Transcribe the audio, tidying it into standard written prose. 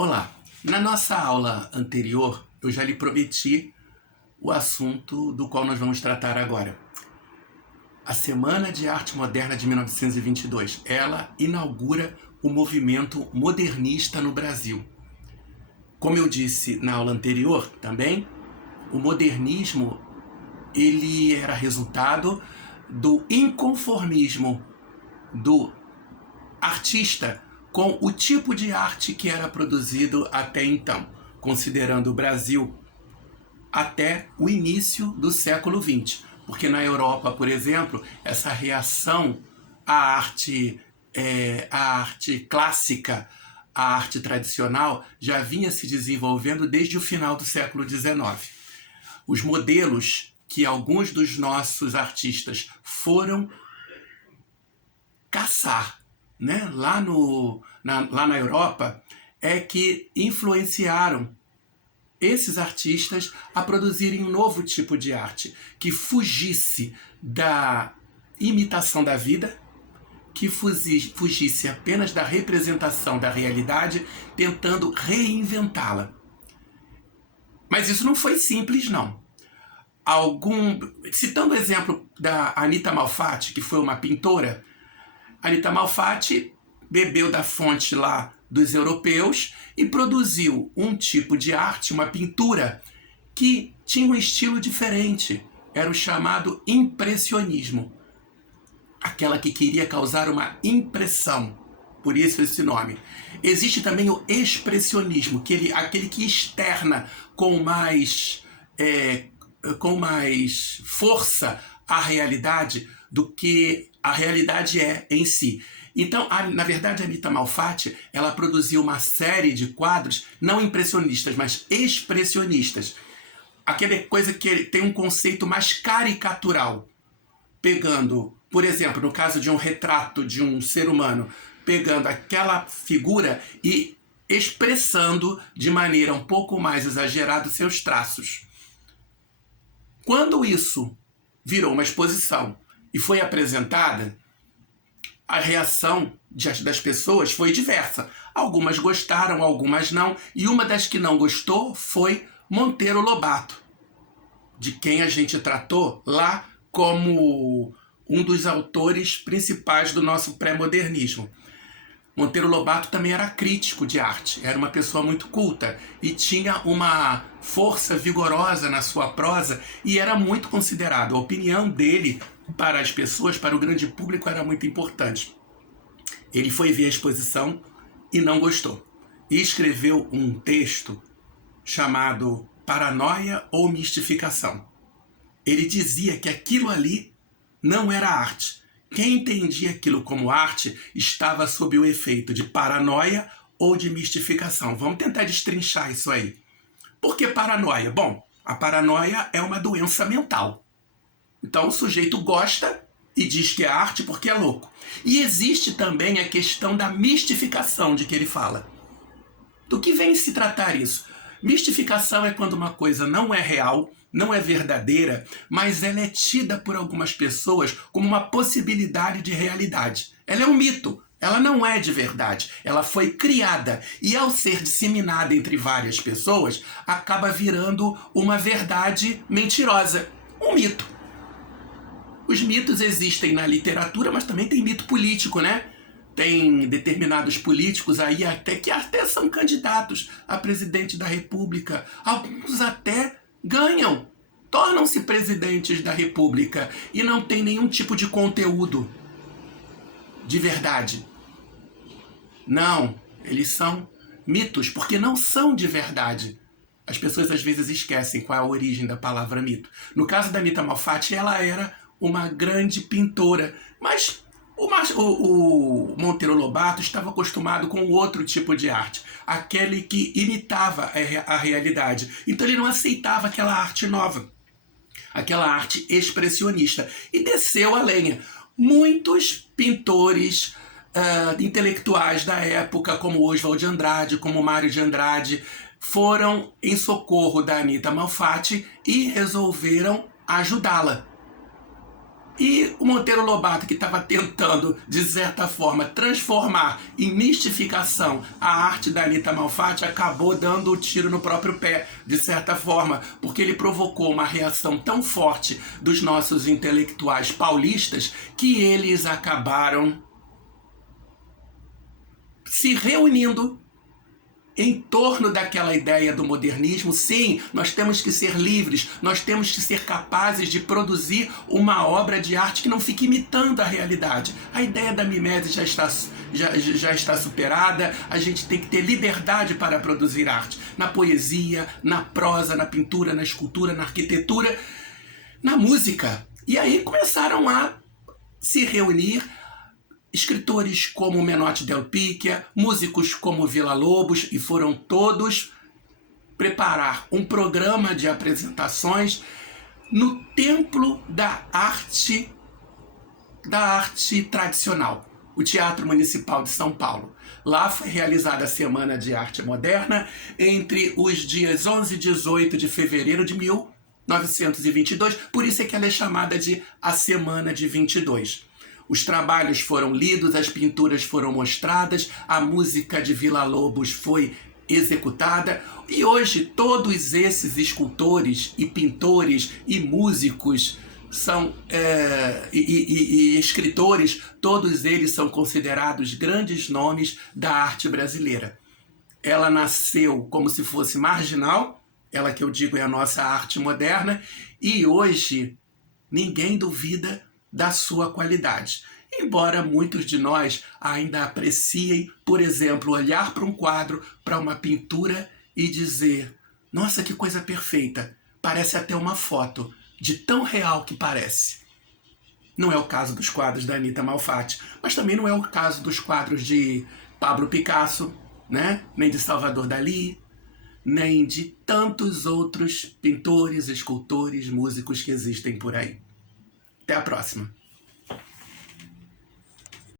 Olá, na nossa aula anterior eu já lhe prometi o assunto do qual nós vamos tratar agora. A Semana de Arte Moderna de 1922, ela inaugura o movimento modernista no Brasil. Como eu disse na aula anterior também, o modernismo ele era resultado do inconformismo do artista com o tipo de arte que era produzido até então, considerando o Brasil até o início do século XX. Porque na Europa, por exemplo, essa reação à arte clássica, à arte tradicional, já vinha se desenvolvendo desde o final do século XIX. Os modelos que alguns dos nossos artistas foram caçar, né, lá na Europa, é que influenciaram esses artistas a produzirem um novo tipo de arte, que fugisse da imitação da vida, que fugisse apenas da representação da realidade, tentando reinventá-la. Mas isso não foi simples, não. Citando o exemplo da Anita Malfatti, que foi uma pintora, Anita Malfatti bebeu da fonte lá dos europeus e produziu um tipo de arte, uma pintura, que tinha um estilo diferente. Era o chamado impressionismo. Aquela que queria causar uma impressão. Por isso esse nome. Existe também o expressionismo, aquele que externa com mais força a realidade do que a realidade é em si. Então, na verdade, a Anita Malfatti, ela produziu uma série de quadros não impressionistas, mas expressionistas. Aquela coisa que tem um conceito mais caricatural. Pegando, por exemplo, no caso de um retrato de um ser humano, pegando aquela figura e expressando de maneira um pouco mais exagerada seus traços. Quando isso virou uma exposição e foi apresentada, a reação das pessoas foi diversa. Algumas gostaram, algumas não. E uma das que não gostou foi Monteiro Lobato, de quem a gente tratou lá como um dos autores principais do nosso pré-modernismo. Monteiro Lobato também era crítico de arte, era uma pessoa muito culta e tinha uma força vigorosa na sua prosa e era muito considerado. A opinião dele para as pessoas, para o grande público, era muito importante. Ele foi ver a exposição e não gostou. E escreveu um texto chamado Paranoia ou Mistificação. Ele dizia que aquilo ali não era arte. Quem entendia aquilo como arte estava sob o efeito de paranoia ou de mistificação. Vamos tentar destrinchar isso aí. Por que paranoia? Bom, a paranoia é uma doença mental. Então o sujeito gosta e diz que é arte porque é louco. E existe também a questão da mistificação de que ele fala. Do que vem se tratar isso? Mistificação é quando uma coisa não é real, não é verdadeira, mas ela é tida por algumas pessoas como uma possibilidade de realidade. Ela é um mito, ela não é de verdade. Ela foi criada e, ao ser disseminada entre várias pessoas, acaba virando uma verdade mentirosa, um mito. Os mitos existem na literatura, mas também tem mito político, né? Tem determinados políticos aí que até são candidatos a presidente da República. Alguns até ganham, tornam-se presidentes da República e não tem nenhum tipo de conteúdo de verdade. Não, eles são mitos, porque não são de verdade. As pessoas às vezes esquecem qual é a origem da palavra mito. No caso da Anita Malfatti, ela era uma grande pintora, mas o Monteiro Lobato estava acostumado com outro tipo de arte, aquele que imitava a realidade. Então ele não aceitava aquela arte nova, aquela arte expressionista, e desceu a lenha. Muitos pintores intelectuais da época, como Oswald de Andrade, como Mário de Andrade, foram em socorro da Anita Malfatti e resolveram ajudá-la. E o Monteiro Lobato, que estava tentando, de certa forma, transformar em mistificação a arte da Anita Malfatti, acabou dando o tiro no próprio pé, de certa forma, porque ele provocou uma reação tão forte dos nossos intelectuais paulistas que eles acabaram se reunindo em torno daquela ideia do modernismo. Sim, nós temos que ser livres, nós temos que ser capazes de produzir uma obra de arte que não fique imitando a realidade. A ideia da mimese já está superada, a gente tem que ter liberdade para produzir arte. Na poesia, na prosa, na pintura, na escultura, na arquitetura, na música. E aí começaram a se reunir escritores como Menotti Del Picchia, músicos como Villa-Lobos, e foram todos preparar um programa de apresentações no Templo da Arte tradicional, o Teatro Municipal de São Paulo. Lá foi realizada a Semana de Arte Moderna entre os dias 11 e 18 de fevereiro de 1922, por isso é que ela é chamada de a Semana de 22. Os trabalhos foram lidos, as pinturas foram mostradas, a música de Villa-Lobos foi executada, e hoje todos esses escultores e pintores e músicos e escritores, todos eles são considerados grandes nomes da arte brasileira. Ela nasceu como se fosse marginal, ela que eu digo é a nossa arte moderna, e hoje ninguém duvida da sua qualidade. Embora muitos de nós ainda apreciem, por exemplo, olhar para um quadro, para uma pintura e dizer: nossa, que coisa perfeita, parece até uma foto, de tão real que parece. Não é o caso dos quadros da Anita Malfatti, mas também não é o caso dos quadros de Pablo Picasso, né? Nem de Salvador Dalí, nem de tantos outros pintores, escultores, músicos que existem por aí. Até a próxima!